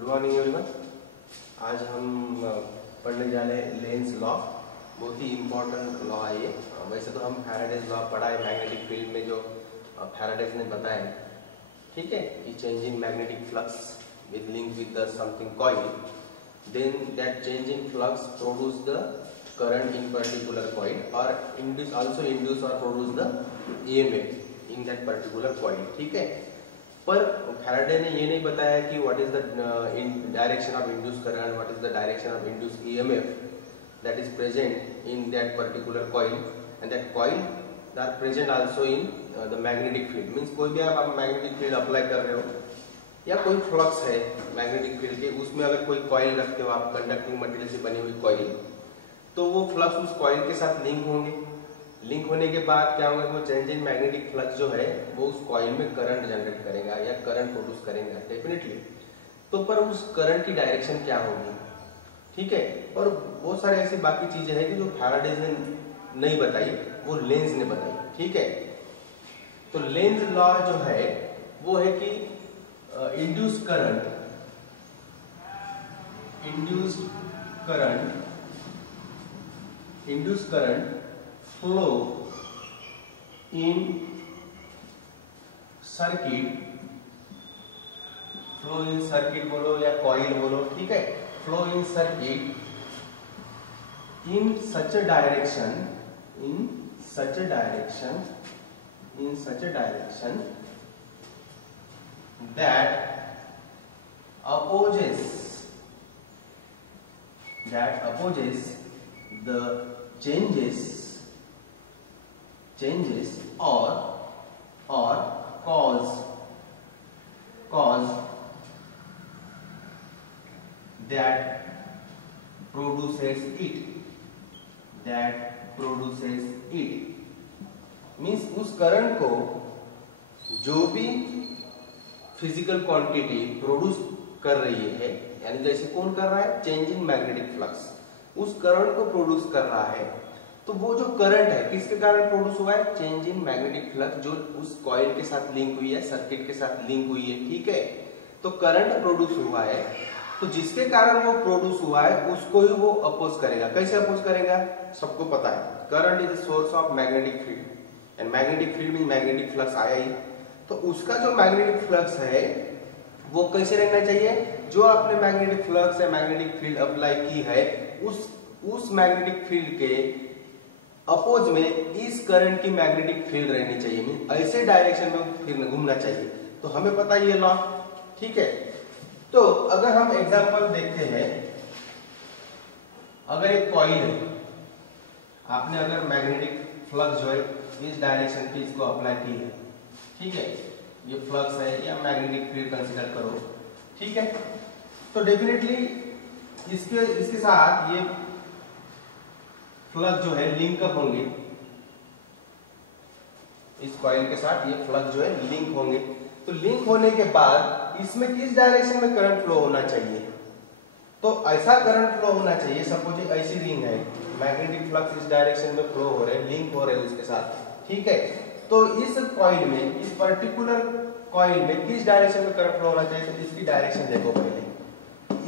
Good morning everyone. आज हम पढ़ने जा रहे हैं लेंस लॉ। बहुत ही इम्पोर्टेंट लॉ है ये। वैसे तो हम फैराडेज लॉ पढ़ा है मैग्नेटिक फील्ड में, जो फैराडेज ने बताया, ठीक है, कि change in magnetic flux with link with the something coil, then that change in flux produce the current in particular coil or induce or produce the EMF in that particular coil, ठीक है। पर Faraday ने ये नहीं बताया कि what is the direction of induce current, what is the direction of induce EMF that is present in that particular coil, and that coil are present also in the magnetic field. Means कोई भी आप magnetic field apply कर रहे हो या कोई flux है magnetic field के, उसमें अगर कोई कॉइल रखते हो आप, कंडक्टिंग मटेरियल से बनी हुई कॉइल, तो वो फ्लक्स उस कॉइल के साथ लिंक होंगे। लिंक होने के बाद क्या होगा, वो चेंज इन मैग्नेटिक फ्लक्स जो है वो उस कॉइल में करंट जनरेट करेगा या करंट प्रोड्यूस करेगा डेफिनेटली। तो पर उस करंट की डायरेक्शन क्या होगी, ठीक है। और बहुत सारे ऐसी बाकी चीजें हैं कि जो फैराडे ने नहीं बताई, वो लेंज ने बताई, ठीक है। तो लेंज लॉ जो है वो है कि induced current flow in circuit बोलो या कॉइल बोलो, ठीक है, flow in circuit in such a direction that opposes the changes or cause that produces it means उस करंट को जो भी फिजिकल क्वांटिटी प्रोड्यूस कर रही है, यानी जैसे कौन कर रहा है, चेंज इन मैग्नेटिक फ्लक्स, उस करंट को प्रोड्यूस कर रहा है। तो वो जो करंट है किसके कारण प्रोड्यूस हुआ है, चेंज इन मैग्नेटिक फ्लक्स जो उस कॉइल के साथ लिंक हुई है, सर्किट के साथ लिंक हुई है, ठीक है। तो करंट प्रोड्यूस हुआ है, तो जिसके कारण वो प्रोड्यूस हुआ है उसको ही वो अपोज करेगा। कैसे अपोज करेगा, सबको पता है, current is the source of magnetic field and magnetic field में मैग्नेटिक फ्लक्स आया ही। तो उसका जो मैग्नेटिक फ्लक्स है वो कैसे रहना चाहिए, जो आपने मैग्नेटिक फ्लक्स या मैग्नेटिक फील्ड अप्लाई की है उस मैग्नेटिक फील्ड के अपोज में इस करंट की मैग्नेटिक फील्ड रहनी चाहिए, मीन ऐसे डायरेक्शन में फिर घूमना चाहिए। तो हमें पता है ये लॉ, ठीक है। तो अगर हम एग्जांपल देखते हैं, अगर एक कॉइल है, आपने अगर मैग्नेटिक फ्लक्स जो है इस डायरेक्शन पे इसको अप्लाई की है, ठीक है, ये फ्लक्स है या मैग्नेटिक फील्ड कंसीडर करो, ठीक है। तो डेफिनेटली इसके साथ ये फ्लक्स जो है लिंक अप होंगे, इस कॉइल के साथ ये फ्लक्स जो है लिंक होंगे। तो लिंक होने के बाद इसमें किस डायरेक्शन में करंट फ्लो होना चाहिए, तो ऐसा करंट फ्लो होना चाहिए, सपोज ऐसी रिंग है, मैग्नेटिक फ्लक्स इस डायरेक्शन में फ्लो हो रहे हैं, लिंक हो रहे हैं उसके साथ, ठीक है। तो इस कॉइल में, इस पर्टिकुलर कॉइल में किस डायरेक्शन में करंट फ्लो होना चाहिए, तो इसकी डायरेक्शन देखो पहले,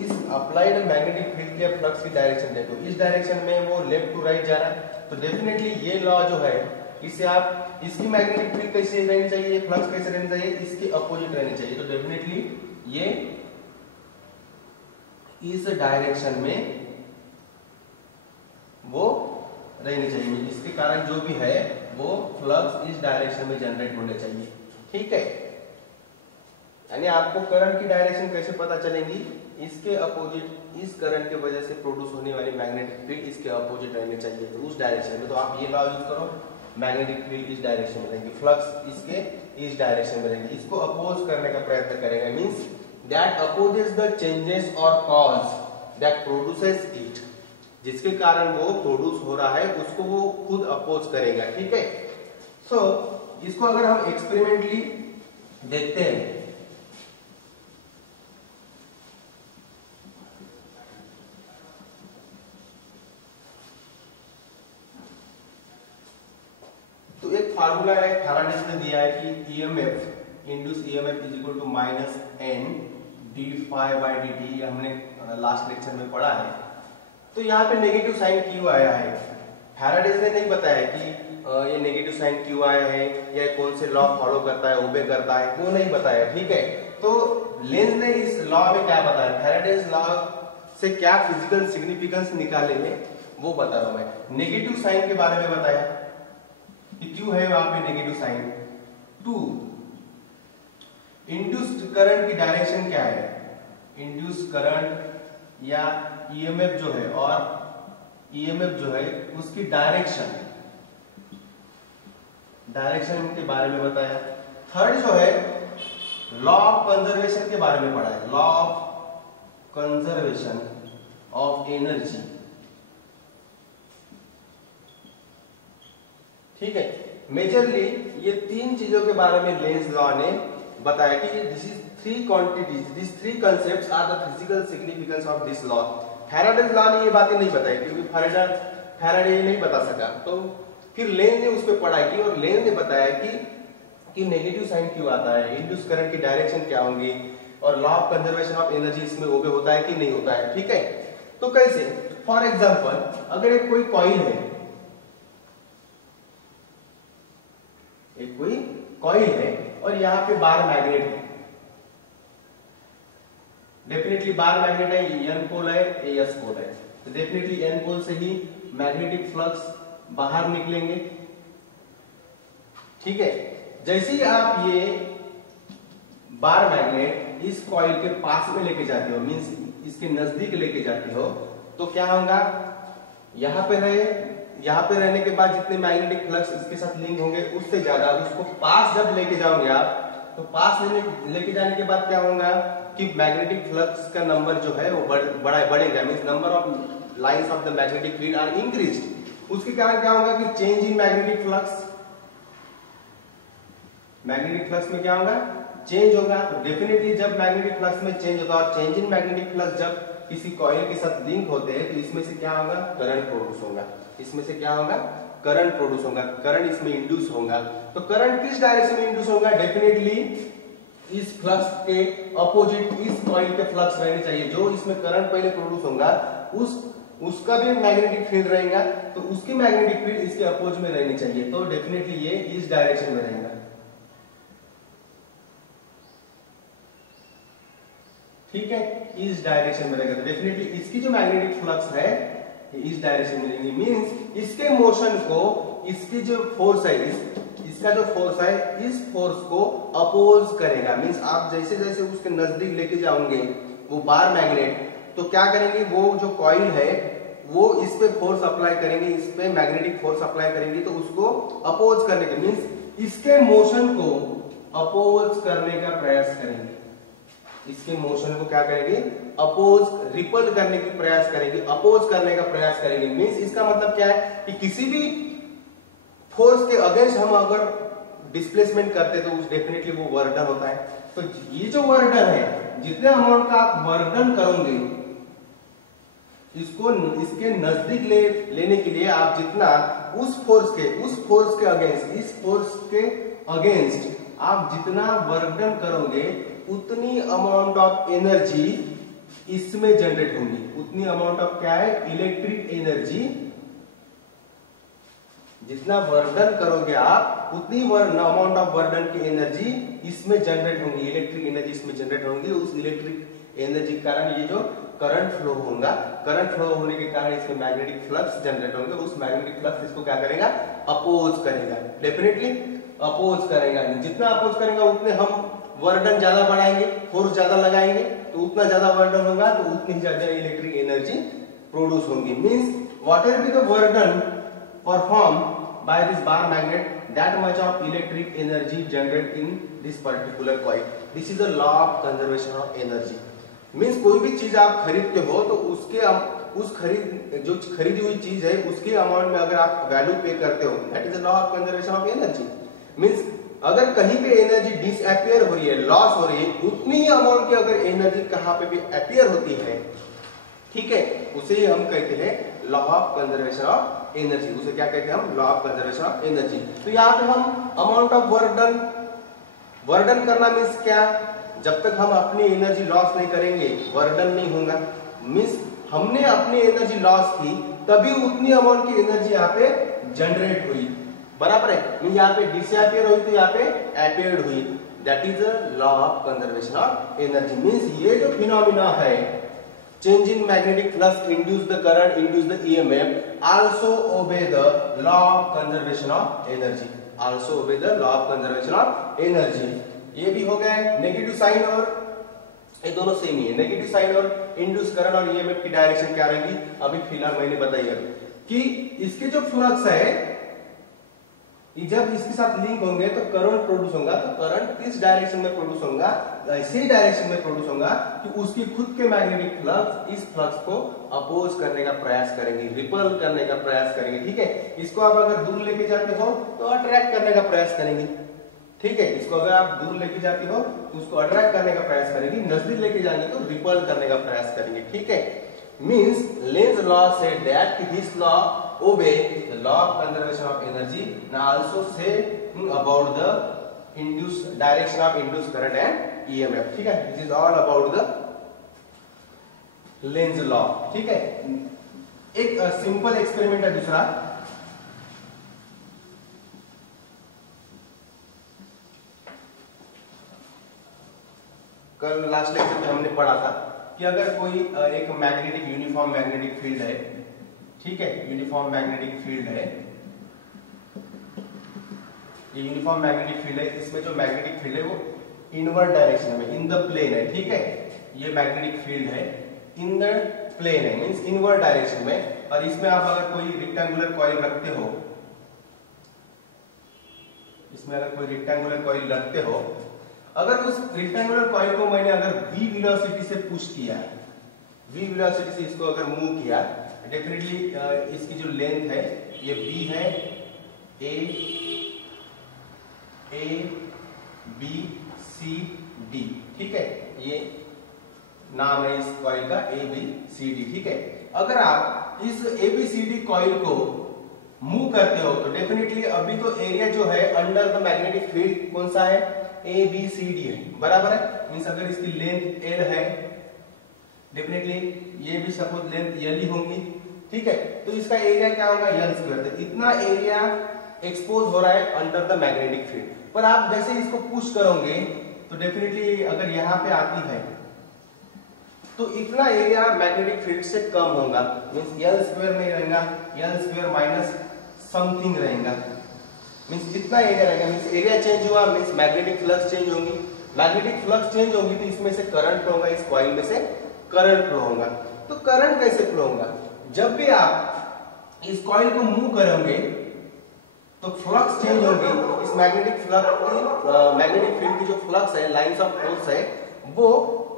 इस अप्लाइड मैग्नेटिक फील्ड के फ्लक्स की डायरेक्शन देखो, इस डायरेक्शन में वो लेफ्ट टू राइट जा रहा है। तो डेफिनेटली ये लॉ जो है, इससे आप इसकी मैग्नेटिक फील्ड कैसे रहनी चाहिए, फ्लक्स कैसे रहनी चाहिए, इसके अपोजिट रहनी चाहिए। तो डेफिनेटली ये इस डायरेक्शन में वो रहनी चाहिए, इसके कारण जो भी है वो फ्लक्स इस डायरेक्शन में जनरेट होने चाहिए, ठीक है। यानी आपको करंट की डायरेक्शन कैसे पता चलेगी, इसके अपोजिट, इस करंट के वजह से प्रोड्यूस होने वाली मैग्नेटिक फील्ड इसके अपोजिट रहनी चाहिए, तो उस डायरेक्शन में। तो आप ये लॉ यूज करो, मैग्नेटिक फील्ड इस डायरेक्शन में रहेंगी, फ्लक्स इसके इस डायरेक्शन में रहेंगे, इसको अपोज करने का प्रयत्न करेंगे, means that opposes the changes और कॉज दैट प्रोड्यूसेस इट, जिसके कारण वो प्रोड्यूस हो रहा है उसको वो खुद अपोज करेगा, ठीक है। सो इसको अगर हम एक्सपेरिमेंटली देखते हैं, तो एक फार्मूला है फैराडे ने दिया है कि EMF induce EMF is equal to minus N d∅dt, ये हमने लास्ट लेक्चर में पढ़ा है। तो यहाँ पे नेगेटिव साइन क्यों आया है? फैराडेज ने नहीं बताया कि ये नेगेटिव साइन क्यों आया है या कौन से लॉ फॉलो करता है, ओबे करता है, वो नहीं बताया, ठीक है। तो लेंज ने इस लॉ में क्या बताया, फैराडेज लॉ से क्या फिजिकल सिग्निफिकेंस निकाले हैं वो बता रहा हूं मैं। नेगेटिव साइन के बारे में बताया कि क्यों है वहां पे negative sign. Two, induced current की डायरेक्शन क्या है, इंड्यूस्ड करंट या ईएमएफ जो है और ईएमएफ जो है उसकी डायरेक्शन के बारे में बताया। थर्ड जो है लॉ ऑफ कंजर्वेशन के बारे में पढ़ा है, law of conservation of energy, ठीक है। मेजरली ये तीन चीजों के बारे में लेंज लॉ ने बताया कि this is three quantities, this three concepts are the physical significance of this law. Faraday's law ने ये बातें नहीं बताई क्योंकि फैराडे नहीं बता सका, तो फिर लेंज ने उस पर पढ़ाई की और लेंज ने बताया कि नेगेटिव साइन क्यों आता है, इंड्यूस करंट की डायरेक्शन क्या होंगी और law of conservation of energy इसमें ओबे होता है कि नहीं होता है, ठीक है। तो कैसे, फॉर एग्जांपल अगर एक कोई कॉइल है, एक कोई कॉइल है और यहाँ पे बार मैग्नेट है, डेफिनेटली बार मैग्नेट है, एन पोल है, एस पोल है, तो डेफिनेटली एन पोल से ही मैग्नेटिक फ्लक्स बाहर निकलेंगे, ठीक है। जैसे ही आप ये बार मैग्नेट इस कॉइल के पास में लेके जाते हो, मींस इसके नजदीक लेके जाते हो, तो क्या होगा, यहाँ पे रहने के बाद जितने मैग्नेटिक फ्लक्स इसके साथ लिंक होंगे उससे ज्यादा, उसको पास जब लेके जाओगे आप, तो पास लेके जाने के बाद क्या होगा कि मैग्नेटिक फ्लक्स का नंबर जो है वो बढ़ेगा, means number of lines of the magnetic field are increased. उसके कारण क्या होगा कि change in magnetic flux, magnetic flux में क्या होगा, चेंज होगा। तो डेफिनेटली जब मैग्नेटिक फ्लक्स में चेंज होता है और चेंज इन मैग्नेटिक फ्लक्स जब किसी कॉइल के साथ लिंक होते हैं तो इसमें से क्या होगा, करंट प्रोड्यूस होगा, इसमें से क्या होगा, करंट प्रोड्यूस होगा, करंट इसमें इंड्यूस होगा। तो करंट किस डायरेक्शन में इंड्यूस होगा, डेफिनेटली इस फ्लक्स के अपोजिट इस कॉइल के फ्लक्स रहने चाहिए, जो इसमें करंट पहले प्रोड्यूस होगा उसका भी मैग्नेटिक फील्ड रहेगा, तो उसकी मैग्नेटिक फील्ड इसके अपोज में रहनी चाहिए, तो डेफिनेटली ये इस डायरेक्शन में रहेगा, ठीक है, इस डायरेक्शन में रहेगा। तो डेफिनेटली इसकी जो मैग्नेटिक फ्लक्स है इस डायरेक्शन में रहेगी, मींस इसके मोशन को, इसकी जो फोर्स है, इसका जो फोर्स है इस फोर्स को अपोज करेगा, मींस आप जैसे जैसे उसके नजदीक लेके जाओगे वो बार मैग्नेट, तो क्या करेंगे, वो जो कॉइल है वो इस पे फोर्स अप्लाई करेंगे, इस पे मैग्नेटिक फोर्स अप्लाई करेंगे, तो उसको अपोज करने के, मींस इसके मोशन को अपोज करने का प्रयास करेंगे, इसके मोशन को क्या करेंगे, अपोज, रिपल करने की प्रयास करेंगे, अपोज करने का प्रयास करेंगे। मींस इसका मतलब क्या है कि किसी भी फोर्स के अगेंस्ट हम अगर डिस्प्लेसमेंट करते तो उस डेफिनेटली वो वर्क डन होता है। तो ये जो वर्क डन है, जितने अमाउंट का आप वर्क डन करोगे, इसको इसके नजदीक लेने के लिए आप जितना उस फोर्स के अगेंस्ट, इस फोर्स के अगेंस्ट आप जितना वर्क डन करोगे उतनी अमाउंट ऑफ एनर्जी इसमें जनरेट होगी, उतनी अमाउंट ऑफ क्या है, इलेक्ट्रिक एनर्जी, जितना वर्डन करोगे आप उतनी अमाउंट ऑफ वर्डन की एनर्जी इसमें जनरेट होंगी, इलेक्ट्रिक एनर्जी इसमें जनरेट होंगी। उस इलेक्ट्रिक एनर्जी के कारण ये जो करंट फ्लो होगा, करंट फ्लो होने के कारण इसमें मैग्नेटिक फ्लक्स जनरेट होंगे, उस मैग्नेटिक फ्लक्स इसको क्या करेगा, अपोज करेगा, डेफिनेटली अपोज करेगा। जितना अपोज करेगा उतने हम वर्डन ज्यादा बढ़ाएंगे, फोर्स ज्यादा लगाएंगे, तो उतना ज्यादा वर्डन होगा, तो उतनी ज्यादा इलेक्ट्रिक एनर्जी प्रोड्यूस होगी। Means what ever be the वर्डन performed by this bar magnet, that much of electric energy generated in this particular coil. This is the law of conservation of energy. Means कोई भी चीज आप खरीदते हो तो उसके जो खरीदी हुई चीज है उसके अमाउंट में अगर आप वैल्यू पे करते हो, that is the law of conservation of energy. Means अगर कहीं पे एनर्जी डिसअपियर हो रही है, लॉस हो रही है, उतनी ही अमाउंट की अगर एनर्जी कहाँ पे भी अपियर होती है, ठीक है, उसे ही हम कहते हैं law of conservation of energy. उसे क्या कहते हैं हम, law of conservation of energy. तो यहाँ पे हम अमाउंट ऑफ वर्क डन करना मीन्स क्या, जब तक हम अपनी एनर्जी लॉस नहीं करेंगे वर्डन नहीं होगा। मींस हमने अपनी एनर्जी लॉस की तभी उतनी अमाउंट की एनर्जी यहाँ पे जनरेट हुई, बराबर है। यहाँ पे डिसअपियर हुई तो यहाँ पे अपीयर्ड हुई। That is a law of conservation of energy. Means ये जो फिनोमिना है change in magnetic flux induce the current induce the EMF also obey the law of conservation of energy, also obey the law of conservation of energy। ये भी हो गया है। Negative sign और ये दोनों सेम ही है। नेगेटिव साइन और इंड्यूस करंट और EMF की डायरेक्शन क्या रहेगी अभी फिलहाल मैंने बताई है कि इसके जो फ्लक्स है जब इसके साथ लिंक होंगे तो करंट प्रोड्यूस होगा। तो करंट किस डायरेक्शन में प्रोड्यूस होगा, ऐसे डायरेक्शन में प्रोड्यूस होगा कि उसकी खुद के मैग्नेटिक फ्लक्स इस फ्लक्स को अपोज करने का प्रयास करेंगे, रिपल करने का प्रयास करेंगे। ठीक है, इसको आप अगर दूर लेके जाते हो तो अट्रैक्ट करने का प्रयास करेंगे। ठीक है, इसको अगर आप दूर लेके जाते हो तो उसको अट्रैक्ट करने का प्रयास करेंगे, नजदीक लेके जाएंगे तो रिपल करने का प्रयास करेंगे। ठीक है, means Lenz's law said that this law obey the law of conservation of energy and also say about the induced direction of induced current and EMF। ठीक है, this is all about the Lenz's law। ठीक है, एक simple experiment है दूसरा। कल last lecture में हमने पढ़ा था कि अगर कोई एक मैग्नेटिक यूनिफॉर्म मैग्नेटिक फील्ड है, ठीक है, यूनिफॉर्म मैग्नेटिक फील्ड है, ये यूनिफॉर्म मैग्नेटिक फील्ड है, इसमें जो मैग्नेटिक फील्ड है वो इनवर्ड डायरेक्शन में इन द प्लेन है। ठीक है, ये मैग्नेटिक फील्ड है इन द प्लेन है, मींस इनवर्ड डायरेक्शन में। और इसमें आप अगर कोई रेक्टेंगुलर कॉइल रखते हो, इसमें अगर कोई रेक्टेंगुलर कॉइल रखते हो, अगर उस रेक्टेंगुलर कॉइल को मैंने अगर v वेलोसिटी से पुश किया, v वेलोसिटी से इसको अगर मूव किया, डेफिनेटली इसकी जो लेंथ है ये b है, a b c d। ठीक है, ये नाम है इस कॉइल का a b c d। ठीक है, अगर आप इस a b c d coil को मूव करते हो तो डेफिनेटली अभी तो एरिया जो है अंडर द मैग्नेटिक फील्ड कौन सा है, ए बी सी डी है, बराबर है। मींस अगर इसकी लेंथ एल है, डेफिनेटली ये भी सपोज लेंथ एल ही होंगी। ठीक है, तो इसका एरिया क्या होगा, एल स्क्वायर। इतना एरिया एक्सपोज हो रहा है अंडर द मैग्नेटिक फील्ड। पर आप जैसे इसको पुश करोगे तो डेफिनेटली अगर यहाँ पे आती है तो इतना एरिया मैग्नेटिक फील्ड से कम होगा। मींस एल स्क्वायर नहीं रहेगा, एल स्क्वायर माइनस समथिंग रहेगा। मींस इतना एरिया रहेगा। मींस एरिया चेंज हुआ मींस मैग्नेटिक फ्लक्स चेंज होंगी, मैग्नेटिक फ्लक्स चेंज होगी तो इसमें से करंट फ्लो होगा, इस कॉइल में से करंट फ्लो होगा। तो करंट कैसे फ्लो होगा, जब भी आप इस कॉइल को मूव करोगे तो फ्लक्स चेंज होगी। इस मैग्नेटिक फ्लक्स की मैग्नेटिक फील्ड की जो फ्लक्स है, लाइंस ऑफ फोर्स है, वो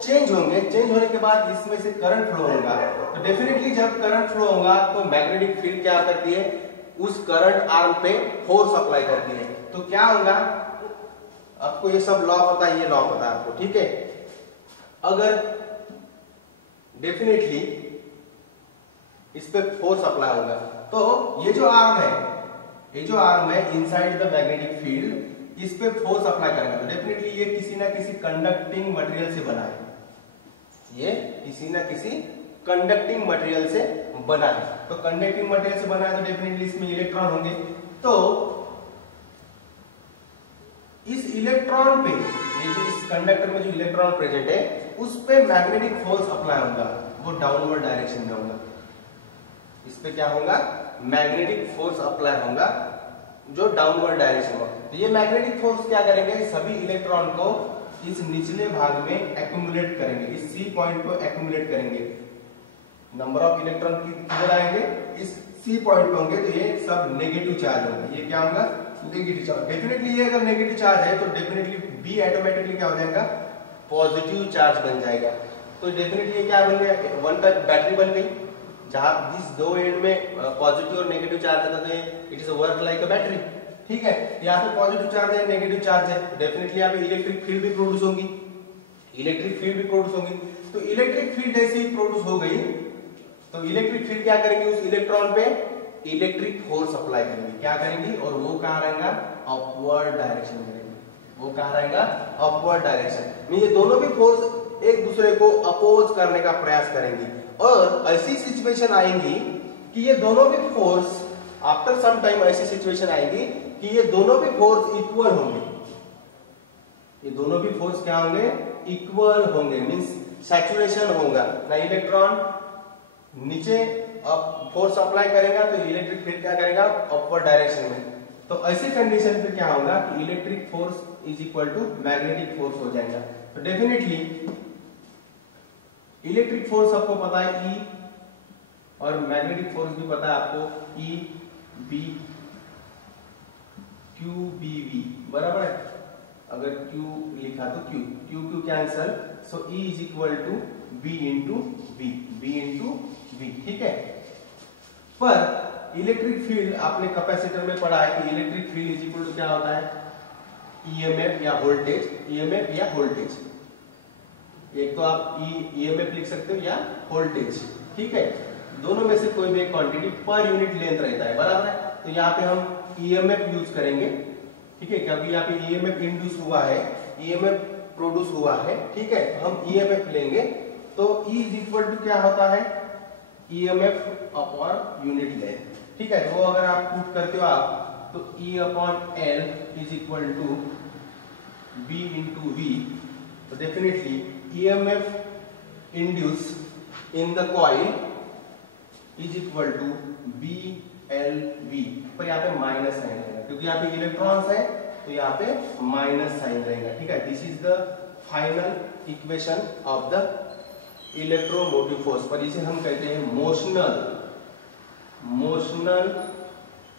चेंज होंगे। चेंज होने के बाद इसमें से करंट फ्लो होगा। तो डेफिनेटली जब करंट फ्लो होगा तो मैग्नेटिक फील्ड क्या करती है, उस करंट आर्म पे फोर्स अप्लाई करती है। तो क्या होगा, आपको ये सब लॉ पता है, ये लॉ पता है आपको। ठीक है, अगर डेफिनेटली इस पे फोर्स अप्लाई होगा तो ये जो आर्म है, ये जो आर्म है इनसाइड द मैग्नेटिक फील्ड, इस पे फोर्स अप्लाई करेगा। तो डेफिनेटली ये किसी ना किसी कंडक्टिंग मटेरियल से बना है, ये किसी ना किसी कंडक्टिंग मटेरियल से बना है। तो कंडक्टिंग मटेरियल से बना है तो डेफिनेटली इसमें इलेक्ट्रॉन होंगे। तो इस इलेक्ट्रॉन पे, ये जो इस कंडक्टर में जो इलेक्ट्रॉन प्रेजेंट है उस पे मैग्नेटिक फोर्स अप्लाई होगा, वो डाउनवर्ड डायरेक्शन में होगा। इस पे क्या होगा, मैग्नेटिक फोर्स अप्लाई होगा जो डाउनवर्ड डायरेक्शन में। तो ये मैग्नेटिक फोर्स क्या करेंगे, सभी इलेक्ट्रॉन को इस निचले भाग में एक्यूमुलेट करेंगे, इस सी पॉइंट को एक्यूमुलेट करेंगे। नंबर ऑफ इलेक्ट्रॉन किधर आएंगे, इस सी पॉइंट पे होंगे। तो ये सब नेगेटिव चार्ज होंगे। ये क्या होगा, नेगेटिव चार्ज। डेफिनेटली ये अगर नेगेटिव चार्ज है तो डेफिनेटली बी ऑटोमेटिकली क्या हो जाएगा, पॉजिटिव चार्ज बन जाएगा। तो डेफिनेटली ये क्या बन गया, वन टाइप बैटरी बन गई, जहां इस दो एंड में पॉजिटिव और नेगेटिव चार्ज आता है, it is work like a battery. ठीक है, यहाँ पे पॉजिटिव चार्ज है, नेगेटिव चार्ज है, डेफिनेटली यहाँ पे इलेक्ट्रिक फील्ड भी प्रोड्यूस होगी, इलेक्ट्रिक फील्ड भी प्रोड्यूस होगी। तो इलेक्ट्रिक फील्ड ऐसे ही प्रोड्यूस हो गई तो इलेक्ट्रिक फील्ड क्या करेंगे, उस इलेक्ट्रॉन पे इलेक्ट्रिक फोर्स अप्लाई करेंगे। क्या करेंगे, और वो कहाँ रहेगा, अपवर्ड डायरेक्शन में रहेंगे, वो कहाँ रहेगा, अपवर्ड डायरेक्शन। ये दोनों भी फोर्स एक दूसरे को अपोज करने का प्रयास करेंगी और ऐसी सिचुएशन आएंगी कि ये दोनों भी फोर्स आफ्टर सम टाइम ऐसी सिचुएशन आएगी कि ये दोनों भी फोर्स इक्वल होंगे। ये दोनों भी फोर्स क्या होंगे, इक्वल होंगे, मींस सैचुरेशन होगा ना। इलेक्ट्रॉन नीचे फोर्स अप्लाई करेगा तो इलेक्ट्रिक फील्ड क्या करेगा, अपवर्ड डायरेक्शन में। तो ऐसी कंडीशन पे क्या होगा कि electric force is equal to magnetic force हो जाएगा। तो डेफिनेटली इलेक्ट्रिक फोर्स आपको पता है E और मैग्नेटिक फोर्स भी पता है आपको E B Q B V, बराबर है। अगर Q लिखा तो Q Q cancel, so E is equal to B into V, ठीक है। पर इलेक्ट्रिक फील्ड आपने कैपेसिटर में पढ़ा है कि electric field is equal to क्या होता है, ईएमएफ या वोल्टेज। एक तो आप ईएमएफ लिख सकते हो या वोल्टेज, ठीक है। दोनों में से कोई भी एक क्वांटिटी पर यूनिट लेंथ रहता है, बराबर है। तो यहाँ पे हम ईएमएफ यूज करेंगे, ठीक है, क्योंकि यहाँ पे ईएमएफ इंड्यूस हुआ है, ईएमएफ प्रोड्यूस हुआ है, ठीक है। हम ईएमएफ लेंगे तो E इज इक्वल टू क्या होता है, ईएमएफ अपॉन यूनिट लेंथ, ठीक है। तो अगर आप पुट करते हो आप तो E upon L is equal to B into V। तो definitely EMF induce in the coil is equal to BLV, पर यहाँ पे माइनस साइन रहेगा क्योंकि यहाँ पे इलेक्ट्रॉन्स है तो यहाँ पे माइनस साइन रहेगा, ठीक है। This is the final equation of the electromotive force, पर इसे हम कहते हैं मोशनल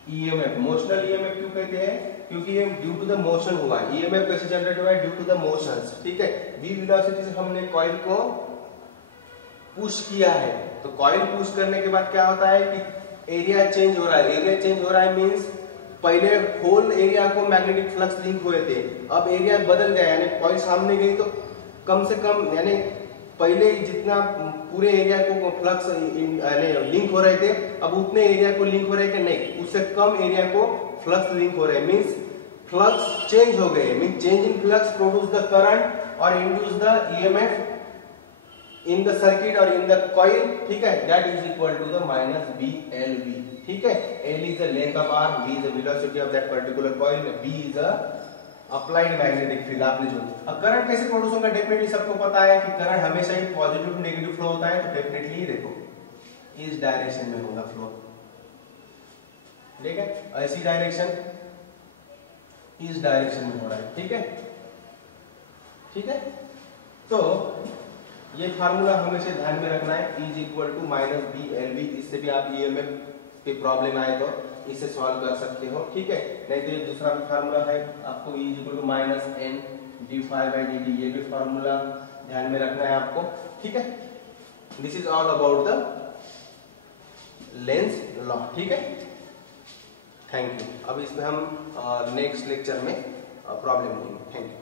ईएमएफ। मोशनल ईएमएफ क्यों कहते हैं, क्योंकि ये ड्यू टू द मोशन हुआ है। ईएमएफ कैसे जनरेट हुआ है, ड्यू टू द मोशंस, ठीक है। v वेलोसिटी से हमने कॉइल को पुश किया है, तो कॉइल पुश करने के बाद क्या होता है कि एरिया चेंज हो रहा है। एरिया चेंज हो रहा है मींस पहले होल एरिया को मैग्नेटिक फ्लक्स लिंक हुए थे, अब एरिया बदल गया, यानी कॉइल सामने गई तो कम से कम, यानी पहले जितना पूरे एरिया को फ्लक्स लिंक हो रहे थे, अब उतने एरिया को लिंक हो रहे कि नहीं, उससे कम एरिया को फ्लक्स लिंक हो रहे, मींस फ्लक्स चेंज हो गए। Means change in flux produce the current और induce the EMF in the circuit और इन द कॉइल, ठीक है। That is equal to the minus BLV, ठीक है। L is the length of arm, V is the velocity of that particular coil, B is the applied magnetic field। आपने जो अब current कैसे produce होगा, definitely सबको पता है कि करंट हमेशा ही पॉजिटिव नेगेटिव फ्लो होता है। तो डेफिनेटली देखो इस डायरेक्शन में होगा फ्लो, ठीक है। ऐसी डायरेक्शन इस डायरेक्शन में हो रहा है, ठीक है, ठीक है। तो ये फार्मूला हमेशा ध्यान में रखना है, E is equal to minus BLV। इससे भी आप ईएमएफ पे प्रॉब्लम आए तो इसे सॉल्व कर सकते हो, ठीक है। नहीं तो ये दूसरा भी फार्मूला है आपको, E is equal to minus N d∅dt, ये भी फार्मूला ध्यान में रखना है आपको, ठीक है। This is all about the Lenz law, ठीक है। Thank you. अब इसमें हम नेक्स्ट लेक्चर में प्रॉब्लम लेंगे। Thank you.